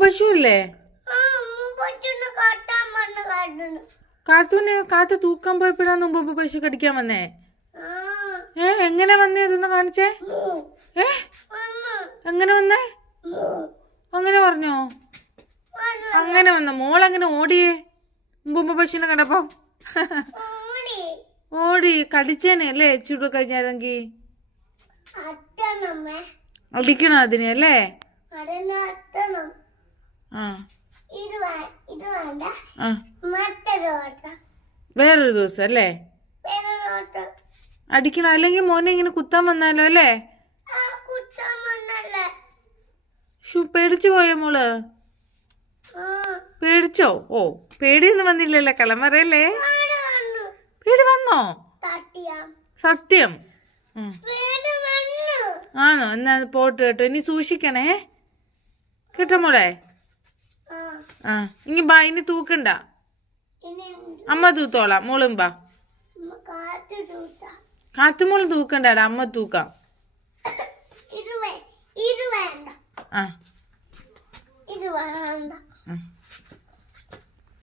പശു അല്ലേ? കാത്തു തൂക്കാൻ പോയപ്പോഴാണ് ഉമ്പ പശു കടിക്കാൻ വന്നേ? എങ്ങനെ വന്നേ? അതൊന്ന് കാണിച്ചേ. എങ്ങനെ വന്നേ? അങ്ങനെ പറഞ്ഞോ? അങ്ങനെ വന്ന മോളങ്ങനെ ഓടിയേ ഉമ്പ പശുവിനെ കണ്ടപ്പോ? ഓടി കടിച്ചേനെ അല്ലേ? ചുടു കഴിഞ്ഞാലെങ്കി അടിക്കണോ അതിനെ അല്ലേ? വേറൊരു ദിവസം അല്ലേ അടിക്കണം? അല്ലെങ്കിൽ മോനെ ഇങ്ങനെ കുത്താൻ വന്നാലോ അല്ലേ? പേടിച്ചു പോയോ മോള്? പേടിച്ചോ? ഓ, പേടിയൊന്നും വന്നില്ലല്ലോ കളമറയല്ലേ? പേടി വന്നോ? സത്യം? ആണോ? എന്നാ പോട്ട് കേട്ടോ, ഇനി സൂക്ഷിക്കണേ കേട്ടോ മോളെ. ഇനി ബാ, ഇനി തൂക്കണ്ട, അമ്മ തൂത്തോളാം. മോളും ബാ. കാത്തുമോള് തൂക്കണ്ടാടാ, അമ്മ തൂക്കാം. ഇത് വേണ്ട.